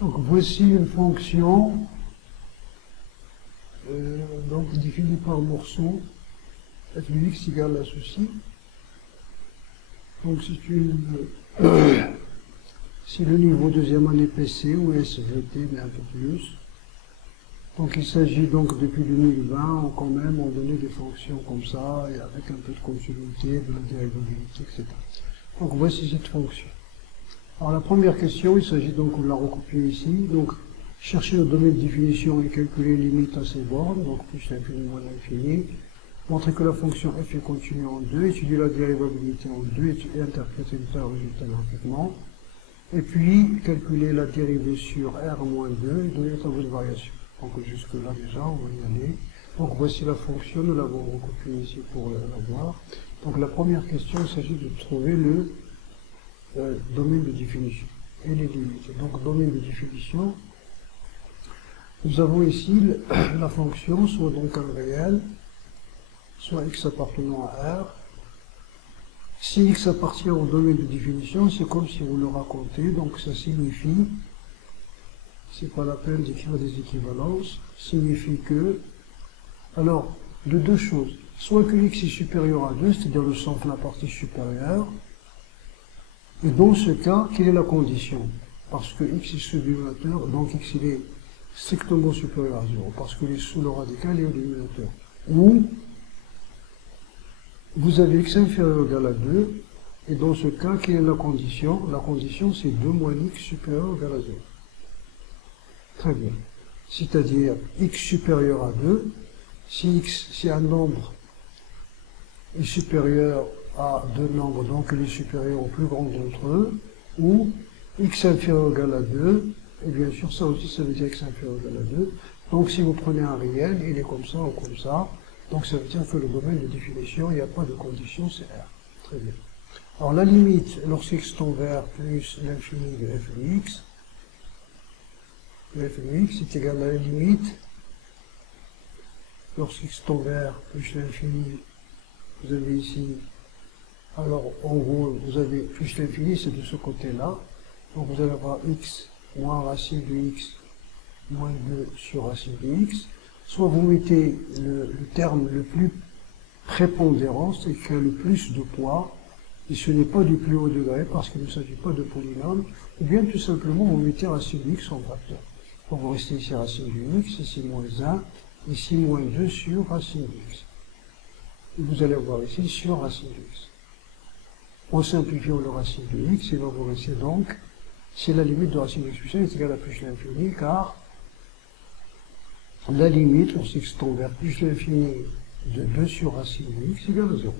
Donc voici une fonction donc définie par morceau f de x égale à ceci. Donc c'est une c'est le niveau deuxième année PC ou SVT mais un peu plus. Donc il s'agit donc depuis 2020 quand même on donnait des fonctions comme ça et avec un peu de continuité, de la dérivabilité, etc. Donc voici cette fonction. Alors la première question, il s'agit donc de la recopier ici. Donc chercher le domaine de définition et calculer les limites à ces bornes, donc plus l'infini moins l'infini. Montrer que la fonction f est continue en 2, étudier la dérivabilité en 2 et interpréter le résultat graphiquement. Et puis calculer la dérivée sur r moins 2 et donner le tableau de variation. Donc jusque là déjà, on va y aller. Donc voici la fonction, nous l'avons recopiée ici pour la voir. Donc la première question, il s'agit de trouver le domaine de définition et les limites. Donc domaine de définition, nous avons ici la fonction, soit donc un réel, soit x appartenant à R. Si x appartient au domaine de définition, c'est comme si vous le racontez, donc ça signifie, c'est pas la peine d'écrire des équivalences, signifie que, alors, de deux choses, soit que x est supérieur à 2, c'est-à-dire le centre de la partie supérieure, et dans ce cas, quelle est la condition? Parce que x est sous le dénominateur, donc x il est strictement supérieur à 0, parce qu'il est sous le radical et au dénominateur. Ou, vous avez x inférieur ou égal à 2, et dans ce cas, quelle est la condition? La condition, c'est 2 moins x supérieur ou égal à 0. Très bien. C'est-à-dire, x supérieur à 2, si un nombre est supérieur à deux nombres, donc il est supérieur au plus grand d'entre eux, ou x inférieur ou égal à 2, et bien sûr, ça aussi, ça veut dire x inférieur ou égal à 2. Donc, si vous prenez un réel, il est comme ça ou comme ça, donc ça veut dire que le domaine de définition, il n'y a pas de condition, c'est R. Très bien. Alors la limite, lorsqu'x tend vers plus l'infini de f de x, le f de x est égal à la limite, lorsqu'x tend vers plus l'infini, vous avez ici, alors en gros, vous avez plus l'infini, c'est de ce côté-là, donc vous allez avoir x moins racine de x moins 2 sur racine de x, soit vous mettez le terme le plus prépondérant, c'est qu'il y a le plus de poids, et ce n'est pas du plus haut degré, parce qu'il ne s'agit pas de polynôme, ou bien tout simplement vous mettez racine de x en facteur. Donc vous restez ici racine de x, ici moins 1, ici moins 2 sur racine de x. Et vous allez voir ici sur racine de x. En simplifiant le racine de x, il va vous rester donc, c'est la limite de racine de x puissance est égale à plus l'infini, car la limite, lorsqu'x tend vers plus l'infini de 2 sur racine de x égale à 0.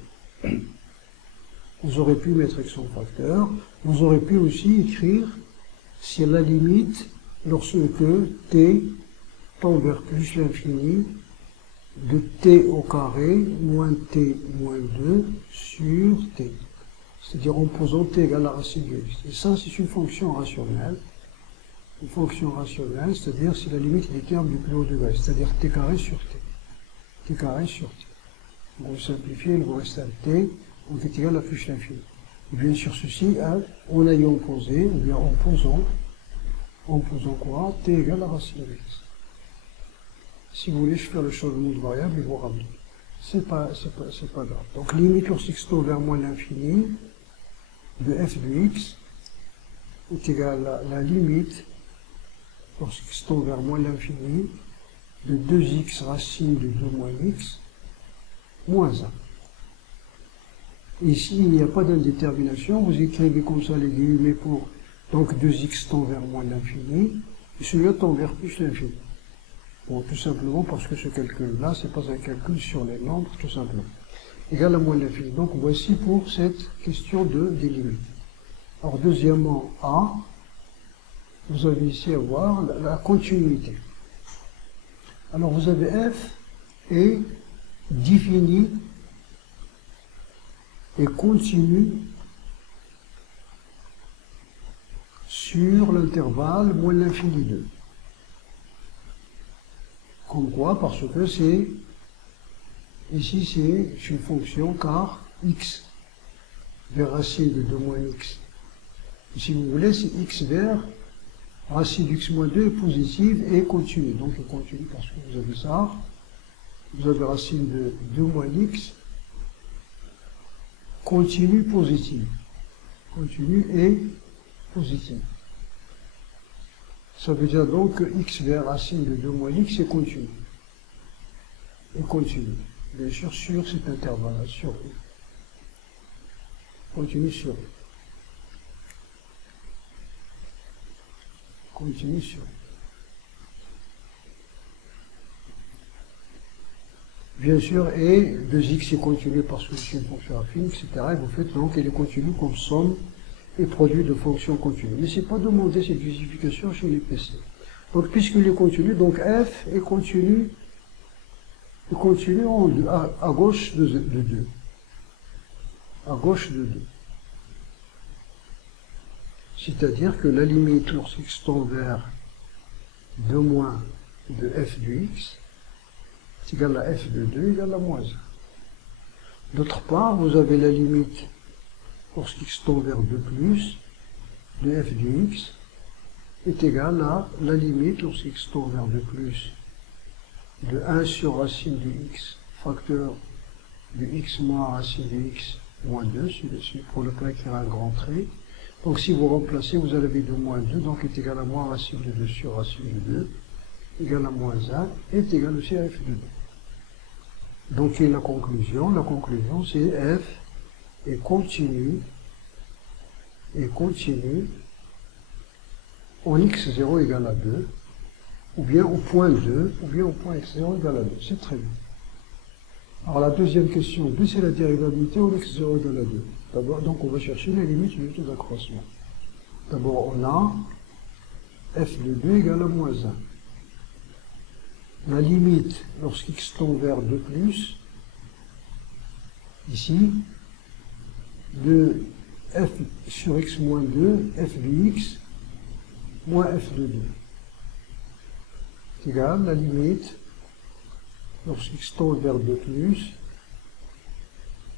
Vous aurez pu mettre x en facteur, vous aurez pu aussi écrire, c'est la limite lorsque t tend vers plus l'infini de t au carré moins t moins 2 sur t. C'est-à-dire en posant t égale à racine de x. Et ça, c'est une fonction rationnelle. Une fonction rationnelle, c'est-à-dire c'est la limite des termes du plus haut degré, c'est-à-dire t carré sur t. T carré sur t. Donc vous simplifiez, il vous reste un t, donc est égal à plus l'infini. Et bien sûr ceci, en ayant posé, ou bien en posant quoi? T égale à racine de x. Si vous voulez faire le changement de variable, il vous ramène. C'est pas grave. Donc limite lorsqu'x tend vers moins l'infini de f de x est égal à la limite lorsqu'x tend vers moins l'infini de 2x racine de 2 moins x moins 1. Ici, il n'y a pas d'indétermination. Vous écrivez comme ça les guillemets pour donc 2x tend vers moins l'infini et celui-là tend vers plus l'infini. Bon, tout simplement parce que ce calcul-là, c'est pas un calcul sur les nombres, tout simplement. Égal à moins l'infini. Donc voici pour cette question des limites. Alors deuxièmement, A, vous avez ici à voir la continuité. Alors vous avez f est défini et continue sur l'intervalle moins l'infini 2. Comme quoi? Parce que c'est, ici c'est une fonction car x vers racine de 2 moins x. Et si vous voulez, c'est x vers racine de x moins 2 est positive et continue. Donc elle continue parce que vous avez ça. Vous avez racine de 2 moins x continue positive. Continue et positive. Ça veut dire donc que x vers racine de 2 moins x est continu. Et continue. Bien sûr, sur cet intervalle-là, sur E. Continue sur E. Continue sur E. Bien sûr, et 2x est continu parce que c'est une fonction affine, etc. Et vous faites donc qu'elle est continue comme somme et produit de fonctions continues. Mais ce n'est pas demander cette justification chez les PC. Donc, puisqu'il est continu, donc f est continu à gauche de 2. À gauche de 2. C'est-à-dire que la limite, lorsqu'x tend vers 2 moins de f de x, est égal à f de 2 égale à moins 1. D'autre part, vous avez la limite, lorsqu'x tend vers 2 plus, de f de x, est égal à la limite, lorsqu'x tend vers 2 plus, de 1 sur racine de x, facteur de x moins racine de x moins 2, pour ne pas écrire un grand trait. Donc si vous remplacez, vous avez 2 moins 2, donc est égal à moins racine de 2 sur racine de 2, égal à moins 1, est égal aussi à f de 2. Donc quelle est la conclusion? La conclusion c'est f est continu en x0 égale à 2, ou bien au point 2, ou bien au point x0 égale à 2. C'est très bien. Alors la deuxième question, B, c'est la dérivabilité au x0 égale à 2. D'abord, donc on va chercher les limites du taux d'accroissement. D'abord, on a f de 2 égale à moins 1. La limite, lorsqu'x tend vers 2 plus, ici, de f sur x moins 2, f de x, moins f de 2. C'est égal, la limite, lorsqu'x tend vers 2 plus,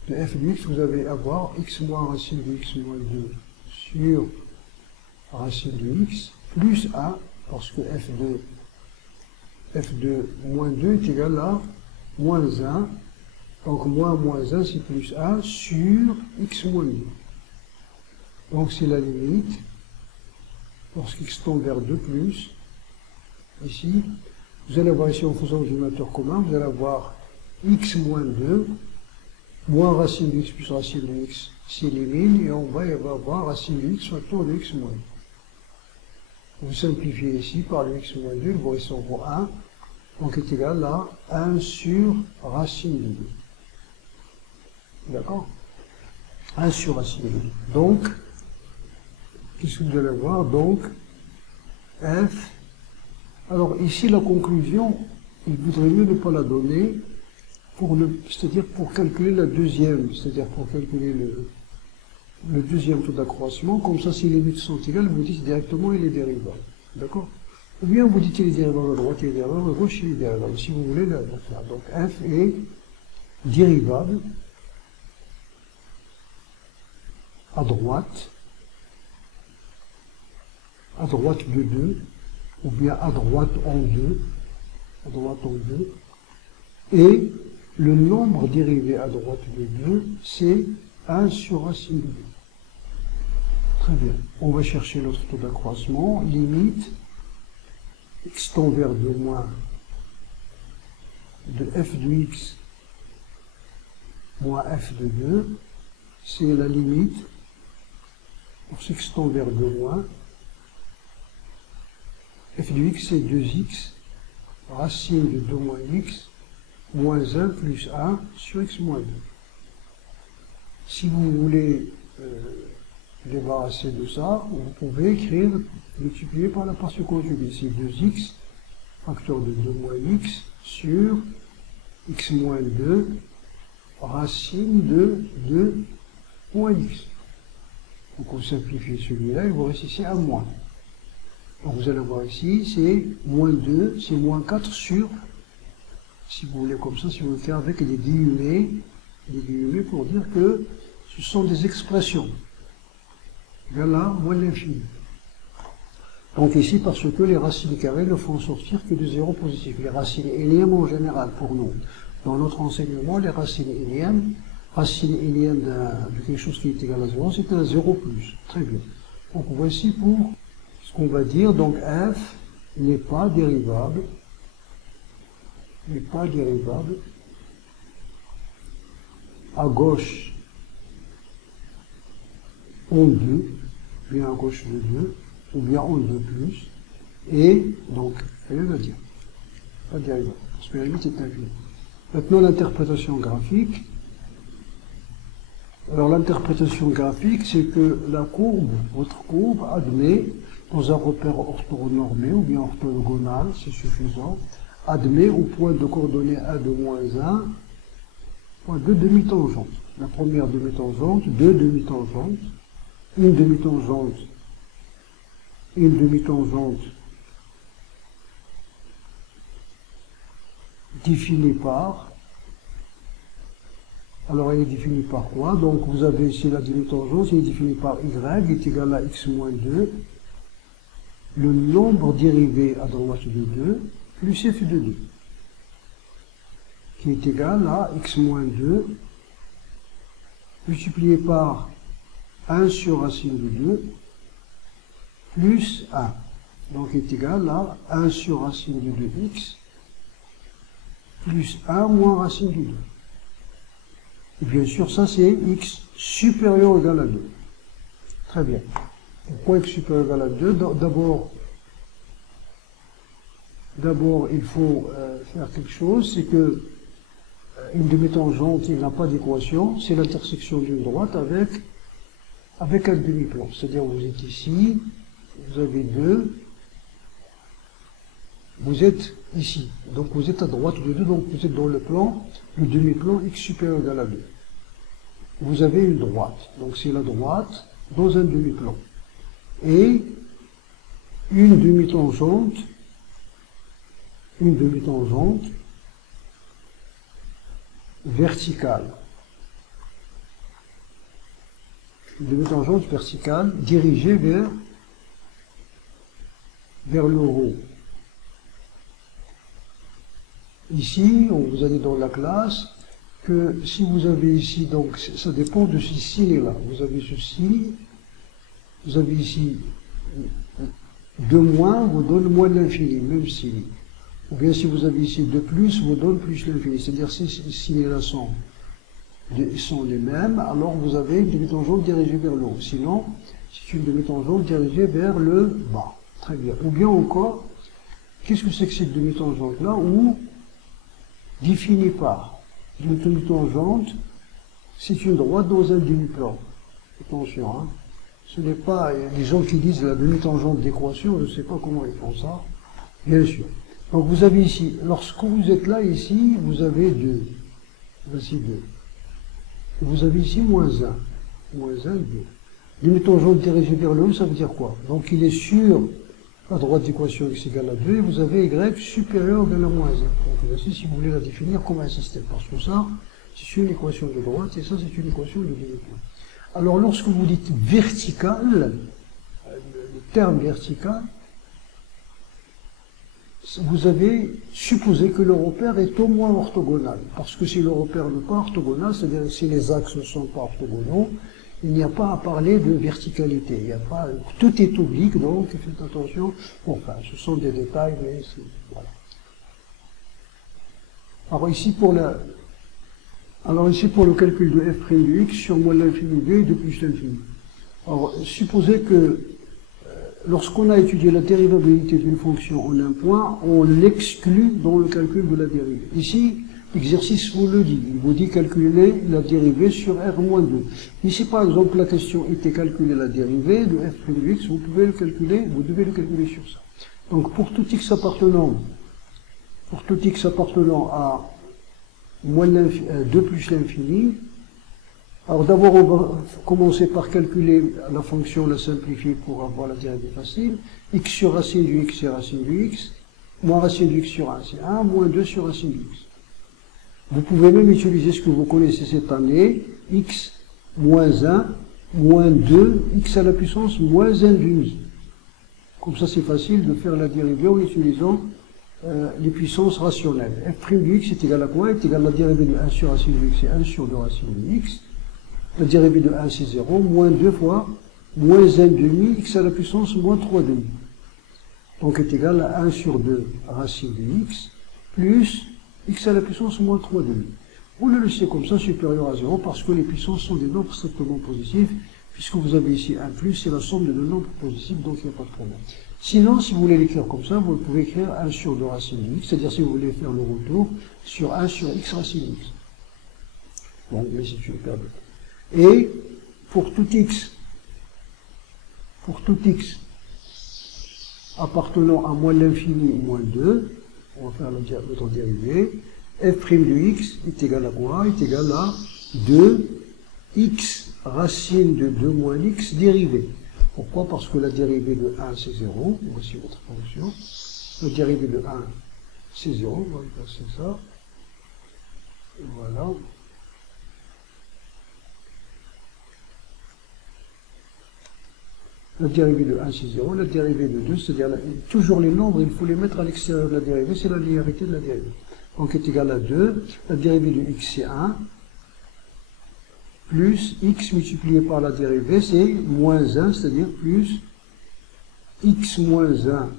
de f de x, vous allez avoir x moins racine de x moins 2 sur racine de x, plus a, parce que f de moins 2 est égal à moins 1, donc moins 1 c'est plus a sur x moins 2. Donc c'est la limite, lorsqu'x tend vers 2 plus, ici, vous allez avoir ici en faisant le dénominateur commun, vous allez avoir x moins 2, moins racine de x plus racine de x s'élimine, et on va avoir racine de x facteur de x moins 2. Vous simplifiez ici par le x moins 2, il vous reste en gros 1, donc est égal à 1 sur racine de 2. D'accord? 1 sur racine de 2. Donc, qu'est-ce que vous allez voir? Donc, f. Alors ici, la conclusion, il vaudrait mieux ne pas la donner, c'est-à-dire pour calculer la deuxième, c'est-à-dire pour calculer le deuxième taux d'accroissement. Comme ça, si les limites sont égales, vous dites directement il est dérivable. D'accord? Ou bien vous dites il est dérivable à droite, il est dérivable à gauche, il est dérivable, si vous voulez le faire. Donc f est dérivable à droite de 2, ou bien à droite en 2, et le nombre dérivé à droite de 2, c'est 1 sur racine de 2. Très bien. On va chercher notre taux d'accroissement, limite, x tend vers 2 moins de f de x moins f de 2, c'est la limite, pour x tend vers 2 moins, f de x c'est 2x, racine de 2 moins x, moins 1 plus 1 sur x moins 2. Si vous voulez débarrasser de ça, vous pouvez écrire, multiplier par la partie conjuguée. C'est 2x, facteur de 2 moins x, sur x moins 2, racine de 2 moins x. Donc vous simplifiez celui-là, il vous reste ici un moins. Donc vous allez voir ici, c'est moins 2, c'est moins 4 sur, si vous voulez comme ça, si vous voulez faire avec des guillemets pour dire que ce sont des expressions. Égal à moins l'infini. Donc ici, parce que les racines carrées ne font sortir que de zéro positif. Les racines énièmes en général, pour nous, dans notre enseignement, les racines énièmes de quelque chose qui est égal à 0, c'est un 0 plus. Très bien. Donc voici pour ce qu'on va dire. Donc f n'est pas dérivable, à gauche en 2, bien à gauche de 2, ou bien en 2 plus, et donc, rien à dire. Pas dérivable, parce que la limite est infinie. Maintenant, l'interprétation graphique. Alors, l'interprétation graphique, c'est que la courbe, votre courbe, admet, dans un repère orthonormé, ou bien orthogonal, c'est suffisant, admet au point de coordonnées 1 de moins 1, point deux demi-tangentes. La première demi-tangente, deux demi-tangentes, une demi-tangente définie par, alors elle est définie par quoi? Donc vous avez ici la demi-tangente, elle est définie par y est égal à x moins 2, le nombre dérivé à droite de 2, plus f de 2, qui est égal à x moins 2, multiplié par 1 sur racine de 2, plus 1. Donc est égal à 1 sur racine de 2x, plus 1 moins racine de 2. Et bien sûr, ça c'est x supérieur ou égal à 2. Très bien. Pourquoi x supérieur ou égal à 2? D'abord, il faut faire quelque chose, c'est que une demi-tangente, il n'a pas d'équation, c'est l'intersection d'une droite avec un demi-plan. C'est-à-dire, vous êtes ici, vous avez 2, vous êtes ici, donc vous êtes à droite de 2, donc vous êtes dans le plan, le demi-plan x supérieur ou égal à 2. Vous avez une droite, donc c'est la droite dans un demi-plan. Et une demi-tangente verticale. Une demi-tangente verticale dirigée vers le haut. Ici, vous allez dans la classe, que si vous avez ici, donc ça dépend de ce signe-là. Vous avez ceci, vous avez ici 2 moins, vous donne moins de l'infini, même signe. Ou bien si vous avez ici 2 plus, vous donne plus l'infini. C'est-à-dire si ces signes-là sont les mêmes, alors vous avez une demi-tangente dirigée vers le haut. Sinon, c'est une demi-tangente dirigée vers le bas. Très bien. Ou bien encore, qu'est-ce que c'est que cette demi-tangente-là, où définie par une demi-tangente, c'est une droite dans un demi-plan. Attention, hein. Ce n'est pas les gens qui disent la demi-tangente d'équation, je ne sais pas comment ils font ça, bien sûr. Donc vous avez ici, lorsque vous êtes là, ici, vous avez 2. Voici 2. Vous avez ici moins 1. Moins 1, 2. Demi-tangente dirigée vers le haut, ça veut dire quoi? Donc il est sur la droite d'équation x égale à 2, et vous avez y supérieur ou égal à moins 1. Donc voici, si vous voulez la définir comme un système, parce que ça, c'est une équation de droite, et ça, c'est une équation de demi-plan. Alors lorsque vous dites vertical, le terme vertical, vous avez supposé que le repère est au moins orthogonal. Parce que si le repère n'est pas orthogonal, c'est-à-dire si les axes ne sont pas orthogonaux, il n'y a pas à parler de verticalité. Il n'y a pas, tout est oblique, donc faites attention. Enfin, ce sont des détails, mais c'est, voilà. Alors ici pour le calcul de f' de x sur moins l'infini 2 et 2 plus l'infini. Alors supposez que lorsqu'on a étudié la dérivabilité d'une fonction en un point, on l'exclut dans le calcul de la dérivée. Ici, l'exercice vous le dit. Il vous dit calculer la dérivée sur R-2. Ici, par exemple, la question était calculer la dérivée de f' de x, vous devez le calculer sur ça. Donc, pour tout x appartenant à moins 2 plus l'infini, alors d'abord on va commencer par calculer la fonction, la simplifier pour avoir la dérivée facile. X sur racine du x c'est racine du x, moins racine du x sur 1 c'est 1, moins 2 sur racine du x. Vous pouvez même utiliser ce que vous connaissez cette année, x moins 1, moins 2, x à la puissance moins 1 demi. Comme ça, c'est facile de faire la dérivée en utilisant les puissances rationnelles. f' de x est égal à quoi? Est égal à la dérivée de 1 sur racine de x, c'est 1 sur 2 racine de x. La dérivée de 1, c'est 0, moins 2 fois moins 1 demi, x à la puissance moins 3 demi. Donc est égal à 1 sur 2 racine de x, plus x à la puissance moins 3 demi. Vous le laissez comme ça, supérieur à 0, parce que les puissances sont des nombres strictement positifs, puisque vous avez ici 1 plus, c'est la somme de deux nombres positifs, donc il n'y a pas de problème. Sinon, si vous voulez l'écrire comme ça, vous pouvez écrire 1 sur 2 racine de x, c'est-à-dire si vous voulez faire le retour sur 1 sur x racine de x. Bon, mais c'est une perte de temps. Et pour tout x appartenant à moins l'infini moins 2, on va faire notre dérivée, f' de x est égal à quoi? Est égal à 2x racine de 2 moins x dérivée. Pourquoi? Parce que la dérivée de 1 c'est 0, voici votre fonction. La dérivée de 1 c'est 0, on va y passer ça. Voilà. La dérivée de 1 c'est 0, la dérivée de 2, c'est-à-dire toujours les nombres, il faut les mettre à l'extérieur de la dérivée, c'est la linéarité de la dérivée. Donc est égal à 2, la dérivée de x c'est 1, plus x multiplié par la dérivée, c'est moins 1, c'est-à-dire plus x moins 1,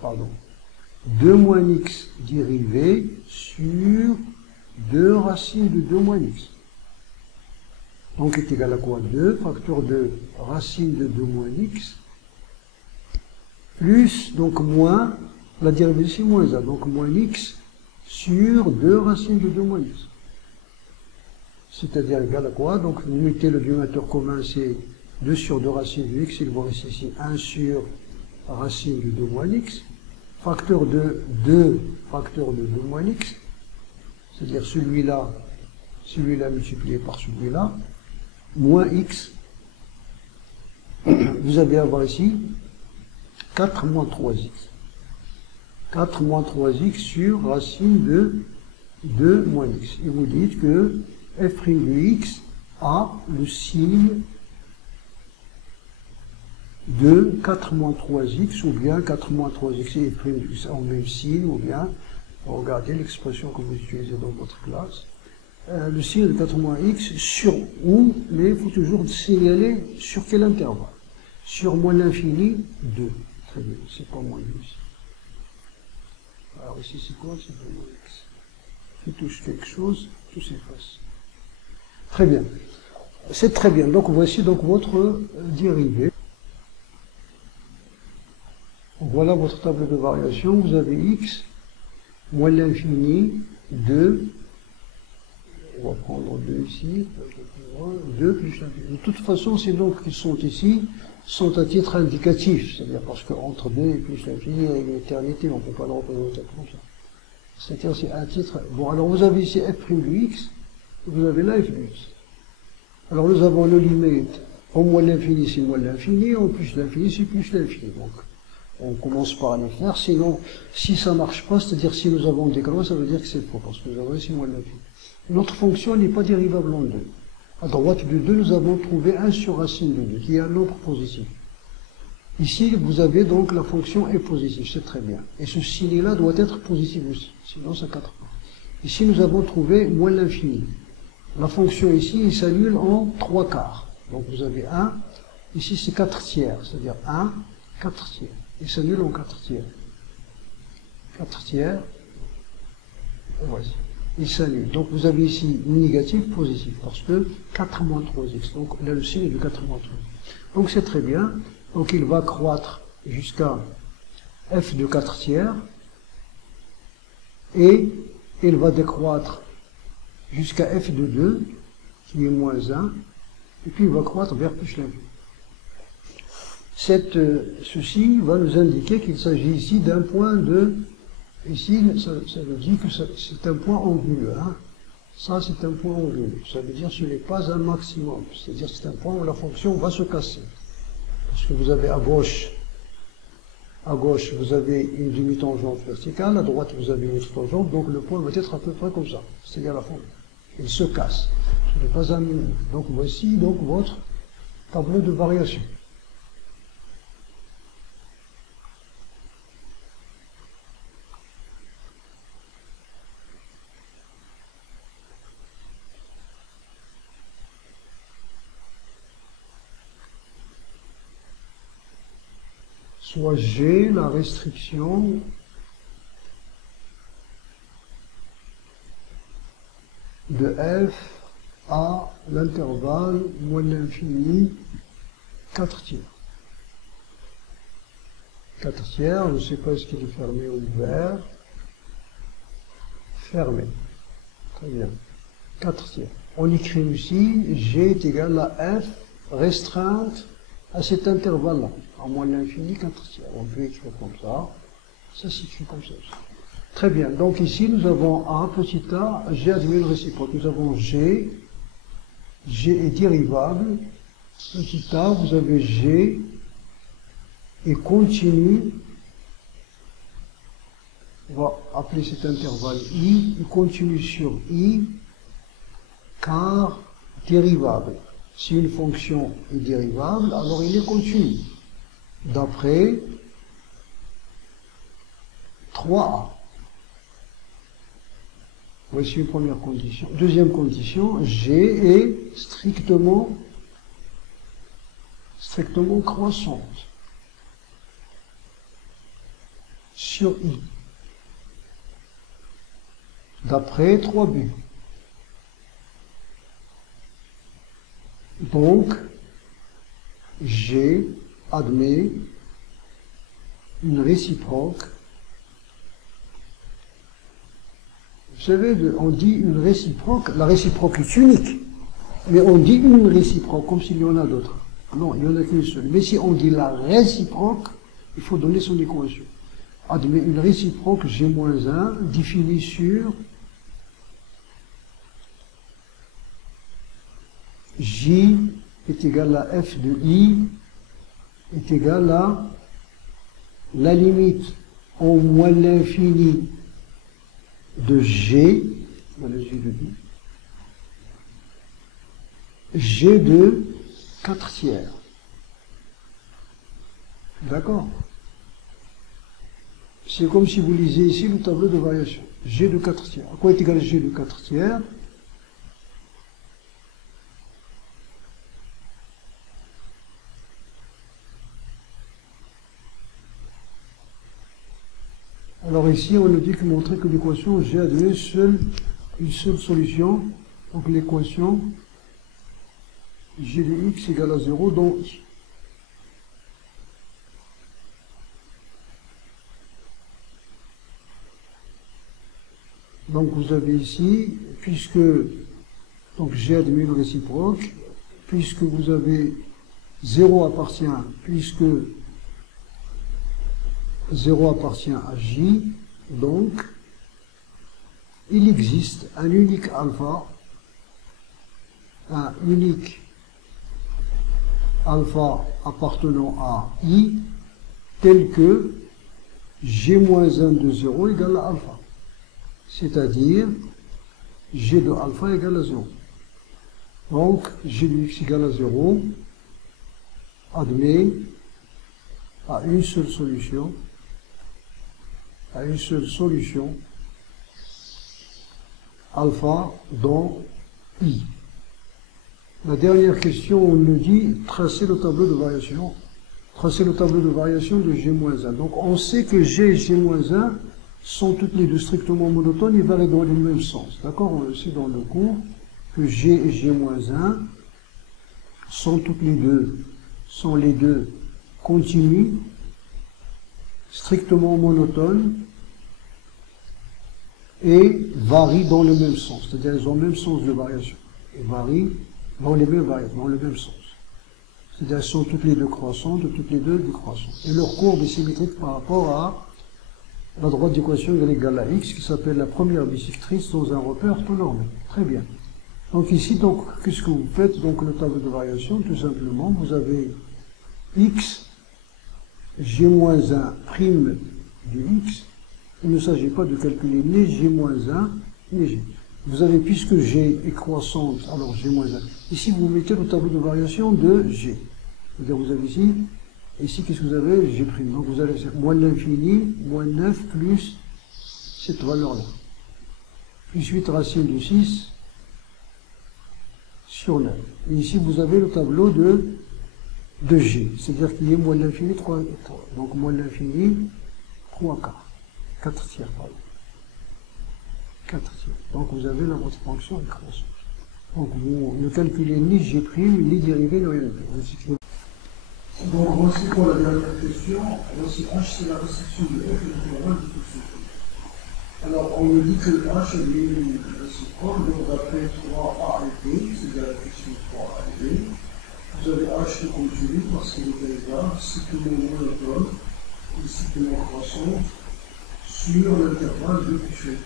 pardon, 2 moins x dérivé sur 2 racines de 2 moins x. Donc est égal à quoi? 2, facteur de racine de 2 moins x, plus, donc moins, la dérivée c'est moins 1, donc moins x sur 2 racines de 2 moins x. C'est-à-dire égal à quoi? Donc vous mettez le dénominateur commun, c'est 2 sur 2 racines de x, il vous reste ici 1 sur racine de 2 moins x, facteur de 2, facteur de 2 moins x, c'est-à-dire celui-là multiplié par celui-là, moins x, vous allez avoir ici 4 moins 3x. 4 moins 3x sur racine de 2 moins x. Et vous dites que f' de x a le signe de 4 moins 3x, ou bien 4 moins 3x et f' de x ont le même signe, ou bien, regardez l'expression que vous utilisez dans votre classe, le signe de 4 moins x sur où, mais il faut toujours signaler sur quel intervalle. Sur moins l'infini, 2. Très bien, c'est pas moins 2 ici. Alors ici c'est quoi? C'est 2 moins x. Je touche quelque chose, tout s'efface. Très bien. C'est très bien. Donc voici donc votre dérivée. Voilà votre table de variation. Vous avez x moins l'infini, 2. On va prendre 2 ici. 2 plus l'infini. De toute façon, ces nombres qui sont ici sont à titre indicatif. C'est-à-dire parce qu'entre 2 et plus l'infini, il y a une éternité. On ne peut pas le représenter comme ça. C'est-à-dire c'est un titre. Bon, alors vous avez ici f' de x. Vous avez là f de x. Alors nous avons nos limites. En moins l'infini, c'est moins l'infini. En plus l'infini, c'est plus l'infini. Donc, on commence par les faire. Sinon, si ça ne marche pas, c'est-à-dire si nous avons des décalage, ça veut dire que c'est faux. Parce que nous avons ici moins l'infini. Notre fonction n'est pas dérivable en 2. À droite de 2, nous avons trouvé 1 sur racine de 2, qui est un nombre positif. Ici, vous avez donc la fonction est positive, c'est très bien. Et ce signe-là doit être positif aussi, sinon ça ne cadre pas. Ici, nous avons trouvé moins l'infini. La fonction ici, il s'annule en 3 quarts. Donc vous avez 1, ici c'est 4 tiers, c'est-à-dire 1, 4 tiers. Il s'annule en 4 tiers. 4 tiers, et voici. Il s'annule. Donc vous avez ici négatif, positif, parce que 4 moins 3x. Donc là, le signe est de 4 moins 3. Donc c'est très bien. Donc il va croître jusqu'à f de 4 tiers, et il va décroître jusqu'à f de 2, qui est moins 1, et puis il va croître vers plus l'infini. Ce signe va nous indiquer qu'il s'agit ici d'un point de... Ici, ça veut dire que c'est un point anguleux. Hein. Ça, c'est un point anguleux. Ça veut dire que ce n'est pas un maximum. C'est-à-dire que c'est un point où la fonction va se casser. Parce que vous avez à gauche, vous avez une demi-tangente verticale, à droite, vous avez une autre tangente, donc le point va être à peu près comme ça. C'est-à-dire la fonction. Il se casse. Ce n'est pas un minimum. Donc voici donc votre tableau de variation. soit G, la restriction de f à l'intervalle moins l'infini 4 tiers. 4 tiers, je ne sais pas ce qu'il est fermé ou ouvert. Fermé. Très bien. 4 tiers. On écrit aussi G est égal à f restreinte à cet intervalle-là, à moins l'infini 4 tiers. On peut écrire comme ça s'écrit comme ça aussi. Très bien, donc ici nous avons A, petit a, G admet une réciproque. Nous avons G est dérivable, petit a, vous avez G et continue, on va appeler cet intervalle I, il continue sur I, car dérivable. Si une fonction est dérivable, alors il est continu. D'après 3A. Voici une première condition. Deuxième condition, G est strictement croissante sur I. D'après 3B. Donc, G admet une réciproque. Vous savez, on dit une réciproque, la réciproque est unique, mais on dit une réciproque comme s'il y en a d'autres. Non, il n'y en a qu'une seule. Mais si on dit la réciproque, il faut donner son équation. Admet une réciproque G-1 définie sur J est égal à f de I est égal à la limite en moins l'infini de G, voilà G de I, G de 4 tiers. D'accord? C'est comme si vous lisez ici le tableau de variation. G de 4 tiers. À quoi est égal G de 4 tiers? Alors ici, on nous dit que montrer que l'équation G a donné une seule solution. Donc l'équation G de x égale à 0 dans I. Donc vous avez ici, puisque donc G admet une réciproque, puisque vous avez 0 appartient, puisque 0 appartient à J, donc il existe un unique alpha appartenant à I, tel que G-1 de 0 égale à alpha. C'est-à-dire G de alpha égale à 0. Donc G de x égale à 0 admet à une seule solution alpha dans I. La dernière question, on nous dit tracer le tableau de variation. Tracer le tableau de variation de G-1. Donc on sait que G et G-1 sont toutes les deux strictement monotones et varient dans le même sens. D'accord? On le sait dans le cours que G et G-1 sont les deux continus, strictement monotones et varient dans le même sens. C'est-à-dire ils ont le même sens de variation. Et varient dans le même sens. C'est-à-dire elles sont toutes les deux croissantes, toutes les deux décroissantes. Et leur courbe est symétrique par rapport à la droite d'équation égale à x, qui s'appelle la première bisectrice dans un repère tout normé. Très bien. Donc ici, donc, qu'est-ce que vous faites? Donc le tableau de variation, tout simplement, vous avez x, g-1 prime de x. Il ne s'agit pas de calculer ni g-1 ni g. Vous avez, puisque g est croissante, alors g-1. Ici, vous mettez le tableau de variation de g. C'est-à-dire, vous avez ici, qu'est-ce que vous avez? G'. Donc vous avez moins l'infini, moins 9 plus cette valeur-là. Plus 8 racine de 6 sur 9. Et ici, vous avez le tableau de de G. C'est-à-dire qu'il y a moins l'infini, 3, donc moins l'infini, 3 quarts. 4 tiers, pardon. 4 tiers. Donc vous avez là votre fonction exponentielle. Donc vous ne calculez ni G', ni dérivé, ni rien. Donc voici pour la dernière question. Voici H, c'est la restriction de F et l'intervalle de tout ce. Alors on me dit que H est une réciproque, donc d'après 3A et B, c'est-à-dire la question 3A et B. Vous avez H de continu parce qu'il est égal, cyclement monotone et cyclement croissant sur l'intervalle de Buffet.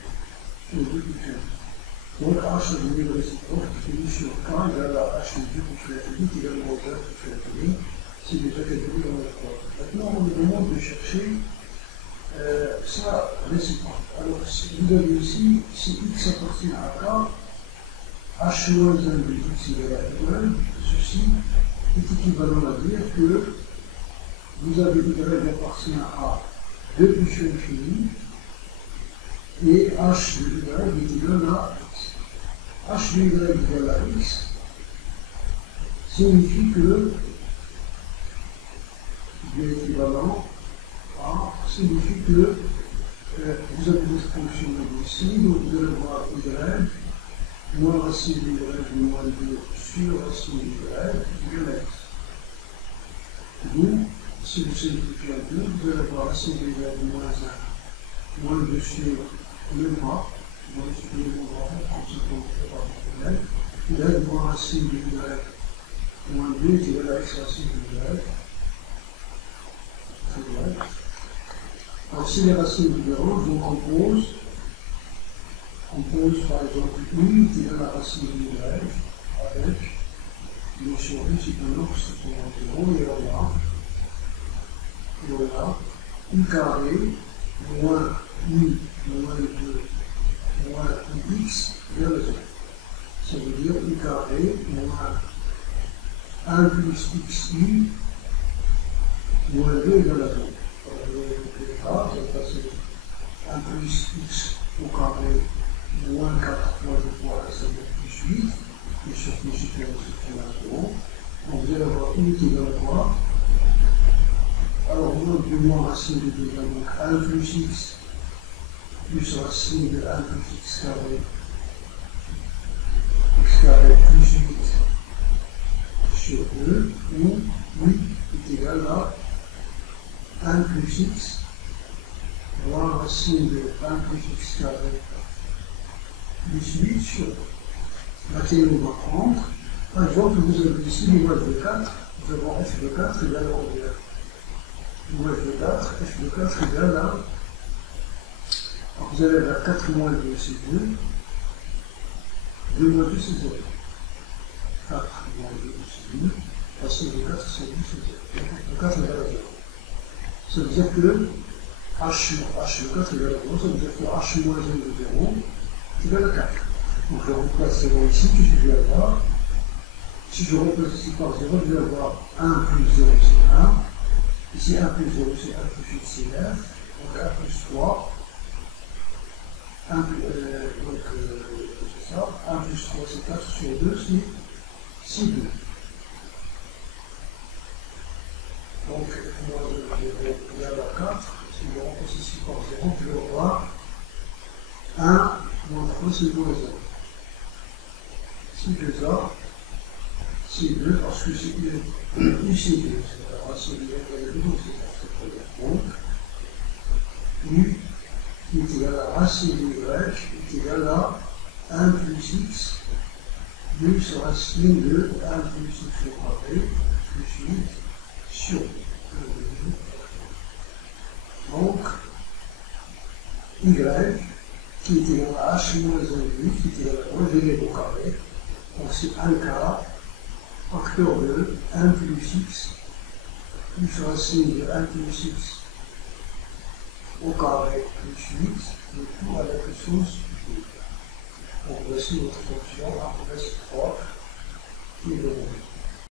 Donc H est une réciproque qui finit sur K égale à H de Buffet qui égale à F de Buffet. C'est déjà calculé dans la fois. Maintenant, on nous demande de chercher sa réciproque. Alors, vous avez ici, si x appartient à K, H moins 1 de x égale à y, ceci est équivalent à dire que vous avez y qui appartient à 2 plus infini et H de y est égal à x. H de y est égal à x signifie que l'équivalent A signifie que vous avez votre fonction ici, donc vous allez voir y moins racine de y moins 2 sur racine de y égale à x. Donc, si vous simplifiez un peu, vous allez voir racine de y moins 1 moins 2 sur le bras, moins sur le bras, comme ça qu'on peut pas y a moins racine de y moins 2 égale à x racine de y. Alors si les racines différentes, on compose par exemple u qui est la racine de y avec notion u c'est un nombre supplémentaire et on a u carré moins u moins 2 moins ux égale à 0. Ça veut dire u carré moins 1 plus xu moins 2 égale à 0. Alors, je vais passer 1 plus x au carré moins 4 fois 2 fois ça fait plus 8, et surtout supérieur à 0. Donc vous allez avoir u qui égale à quoi? Alors moins 2 moins racine de 2 égale donc 1 plus x plus racine de 1 plus x carré plus 8 sur 2, où 8 est égal à 1 plus x moins racine de 1 plus x carré plus 8 sur laquelle on va prendre. Par exemple, vous avez ici l'image de 4, nous avons f de 4 égale à combien? L'image de 4, f de 4 égale à. Alors vous allez vers 4 moins 2, c'est 2. 2 moins 2, c'est 0. 4 moins 2, c'est 2. Racine de 4, c'est 2, c'est 0. Donc 4 égale à 0. Ça veut dire que H de 4 égale à 0, ça veut dire que H moins 1 de 0 est égal à 4. Donc je remplace 0 ici, qu'est-ce que je vais avoir? Si je remplace ici par 0, je vais avoir 1 plus 0, c'est 1. Ici 1 plus 0, c'est 1 plus 8, c'est 9. Donc 1 plus 3. Donc c'est ça. 1 plus 3, c'est 4 sur 2, c'est 2. Donc, moi, je vais égal à 4, si je remplace ici par 0, je vais avoir 1 moins 3, c'est moins 0. Si je fais ça, c'est 2, parce que c'est ici 2, c'est la racine de y, donc c'est donc, u qui est égal à racine de y, est égal à 1 plus x, plus racine de 1 plus x au carré, plus 8, sur donc y qui est égal à h moins 1 qui est égal à 1, je l'ai au carré, donc c'est 1 quart facteur de 1 plus x plus racine de 1 plus x au carré plus 8, le tout à la puissance 8. Donc voici notre fonction a plus 3 qui est de